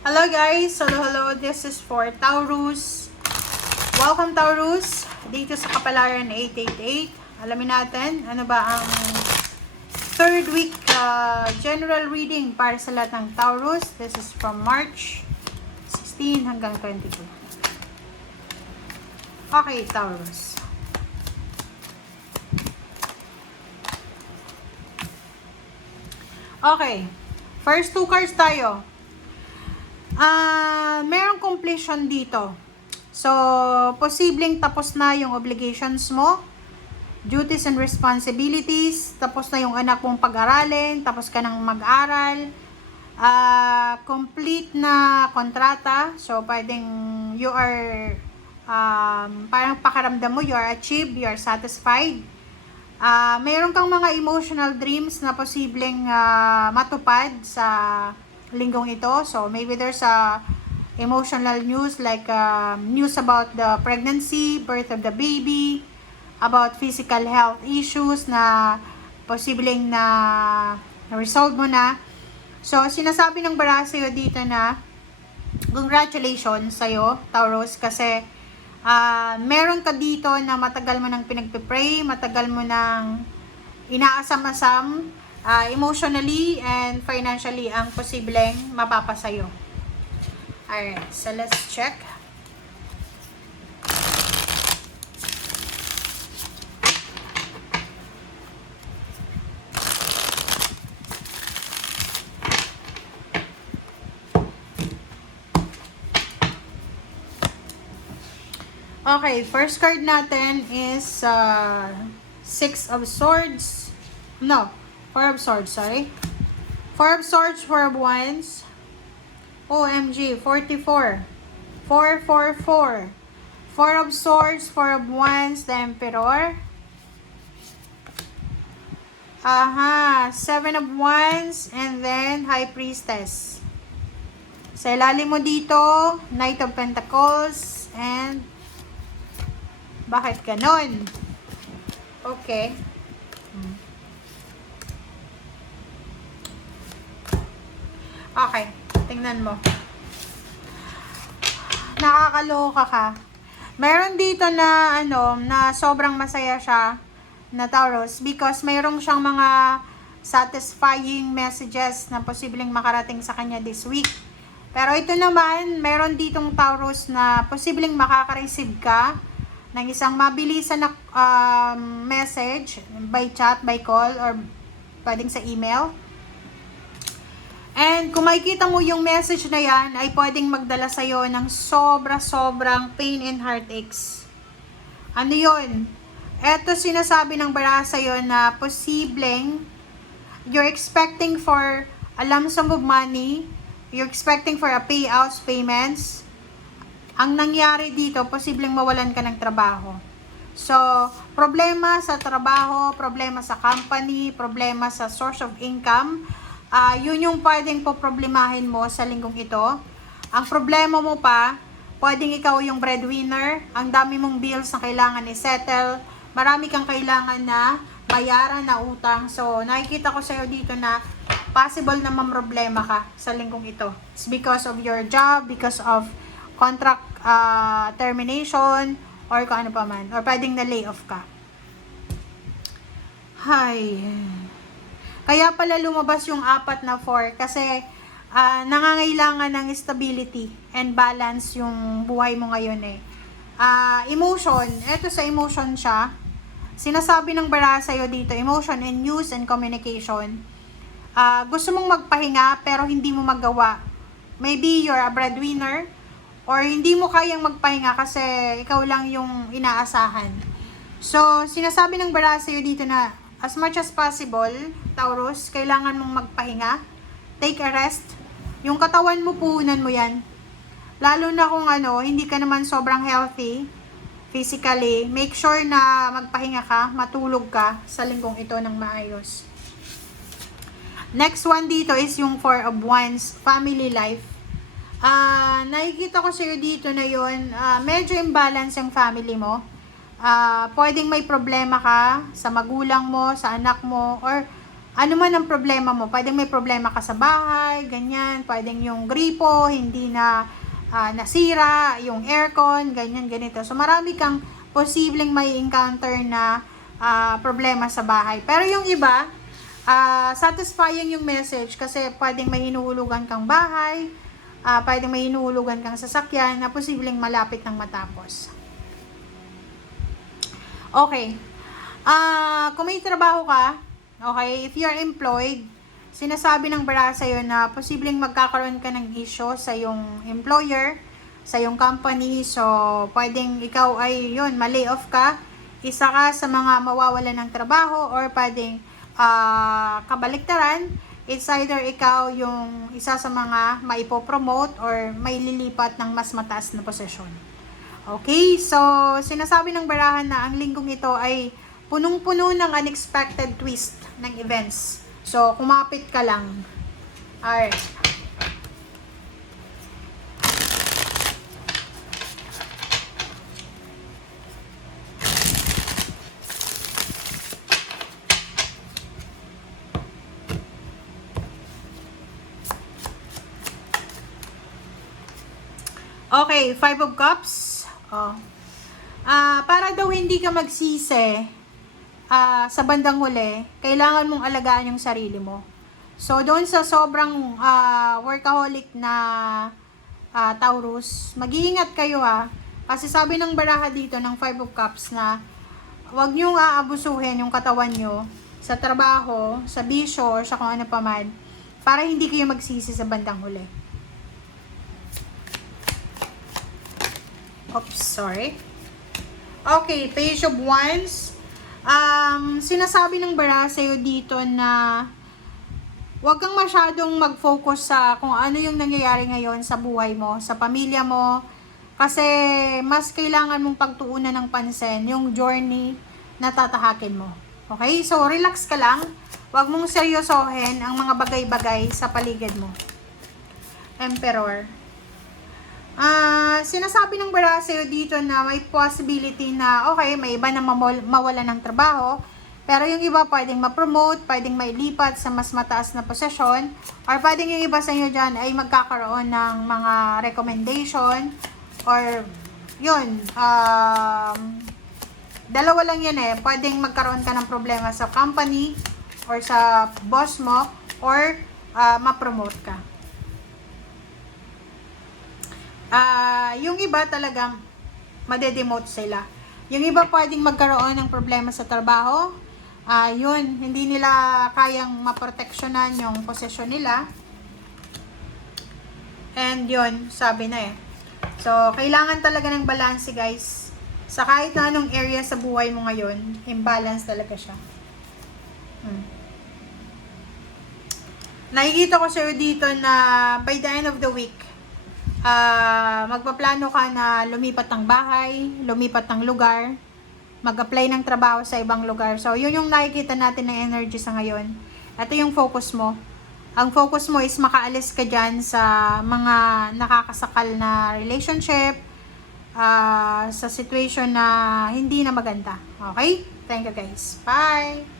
Hello guys! Hello! This is for Taurus. Welcome Taurus! Dito sa Kapalaran 888. Alamin natin ano ba ang third week general reading para sa lahat ng Taurus. This is from March 16 hanggang 22. Okay, Taurus. Okay. First two cards tayo. Merong completion dito. So, posibleng tapos na yung obligations mo, duties and responsibilities, tapos na yung anak mong pag-aralin, tapos ka nang mag-aral, complete na kontrata. So, pwedeng you are, parang pakaramdam mo, you are achieved, you are satisfied. Mayroon kang mga emotional dreams na posibleng matupad sa linggong ito. So, maybe there's emotional news like news about the pregnancy, birth of the baby, about physical health issues na posibleng na resolve mo na. So, sinasabi ng bara sa'yo dito na congratulations sa'yo, Taurus, kasi meron ka dito na matagal mo nang pinagpipray, matagal mo nang inaasam-asam, emotionally and financially ang posibleng mapapasayo. Alright, so let's check. Okay, first card natin is Six of Swords. No, Four of Swords, sorry. Four of Swords, Four of Wands. OMG, 44. 444. Four of Swords, Four of Wands, the Emperor. Seven of Wands, and then High Priestess. Sa ilalim mo dito, Knight of Pentacles, and bakit ganon? Okay. Okay, tingnan mo. Nakakaloka ka. Meron dito na na sobrang masaya siya na Taurus because mayroong siyang mga satisfying messages na posibleng makarating sa kanya this week. Pero ito naman, meron ditong Taurus na posibleng makaka-receive ka ng isang mabilisan na message by chat, by call, or pwedeng sa email. And kung makikita mo yung message na yan, ay pwedeng magdala sa'yo ng sobrang pain and heartaches. Ano yun? Eto sinasabi ng bara sa'yo na posibleng you're expecting for a lump sum of money, you're expecting for a payouts, payments. Ang nangyari dito, posibleng mawalan ka ng trabaho. So, problema sa trabaho, problema sa company, problema sa source of income, yun yung pwedeng poproblemahin mo sa linggong ito. Ang problema mo pa, pwedeng ikaw yung breadwinner, ang dami mong bills na kailangan i-settle, marami kang kailangan na bayaran na utang. So, nakikita ko sa'yo dito na possible na mamroblema ka sa linggong ito. It's because of your job, because of contract termination, or kung ano pa man, or pwedeng na-layoff ka. Hay. Kaya pala lumabas yung 4 na 4 kasi nangangailangan ng stability and balance yung buhay mo ngayon eh. Emotion, eto sa emotion siya. Sinasabi ng bara sa'yo dito, emotion and news and communication. Gusto mong magpahinga pero hindi mo magawa. Maybe you're a breadwinner or hindi mo kayang magpahinga kasi ikaw lang yung inaasahan. So, sinasabi ng bara sa'yo dito na as much as possible, Taurus, kailangan mong magpahinga. Take a rest. Yung katawan mo, puhunan mo yan. Lalo na kung hindi ka naman sobrang healthy physically, make sure na magpahinga ka, matulog ka sa linggong ito ng maayos. Next one dito is yung Four of Wands, family life. Nakikita ko sa'yo dito na yun, medyo imbalance yung family mo. Pwedeng may problema ka sa magulang mo, sa anak mo, or ano man ang problema mo. Pwedeng may problema ka sa bahay, ganyan. Pwedeng yung gripo, hindi na nasira, yung aircon, ganyan, ganito. So, marami kang posibleng may encounter na problema sa bahay. Pero yung iba, satisfying yung message kasi pwedeng may hinuhulugan kang bahay, pwedeng may hinuhulugan kang sasakyan na posibleng malapit ng matapos. Okay. Kung may trabaho ka, okay, if you're employed, sinasabi ng bara sa'yo na posibleng magkakaroon ka ng issue sa yung employer, sa yung company. So, pwedeng ikaw ay yun, ma-lay off ka, isa ka sa mga mawawalan ng trabaho, or pwedeng kabaliktaran, it's either ikaw yung isa sa mga maipopromote or may lilipat ng mas mataas na posisyon. Okay, so sinasabi ng barahan na ang linggong ito ay punong-puno ng unexpected twist ng events. So, kumapit ka lang. Alright. Okay, 5 of Cups. Para daw hindi ka magsisi sa bandang huli, kailangan mong alagaan yung sarili mo. So, doon sa sobrang workaholic na Taurus, mag-iingat kayo kasi sabi ng baraha dito ng 5 of Cups na huwag niyong aabusuhin yung katawan nyo sa trabaho, sa bisyo, or sa kung ano pa man, para hindi kayo magsisi sa bandang huli. Oops, sorry. Okay, Page of Wands. Sinasabi ng bara sa'yo dito na huwag kang masyadong mag-focus sa kung ano yung nangyayari ngayon sa buhay mo, sa pamilya mo, kasi mas kailangan mong pagtuunan ng pansin yung journey na tatahakin mo. Okay? So, relax ka lang. Huwag mong seryosohin ang mga bagay-bagay sa paligid mo. Emperor. Sinasabi ng bara sa'yo dito na may possibility na okay, may iba na mawala ng trabaho, pero yung iba pwedeng ma-promote, pwedeng mailipat sa mas mataas na posisyon, or pwedeng yung iba sa inyo dyan ay magkakaroon ng mga recommendation, or yun, dalawa lang yan pwedeng magkaroon ka ng problema sa company, or sa boss mo, or ma-promote ka. Yung iba talaga madedemote sila. Yung iba pwedeng magkaroon ng problema sa trabaho. Yun, hindi nila kayang maproteksyonan yung posisyon nila. And yun, sabi na So, kailangan talaga ng balance, guys. Sa kahit na anong area sa buhay mo ngayon, imbalance talaga siya. Nakikita ko sa'yo dito na by the end of the week, magpaplano ka na lumipat ng bahay, lumipat ng lugar, mag-apply ng trabaho sa ibang lugar. So, yun yung nakikita natin ng energy sa ngayon. Ito yung focus mo. Ang focus mo is makaalis ka dyan sa mga nakakasakal na relationship, sa situation na hindi na maganda. Okay? Thank you guys. Bye!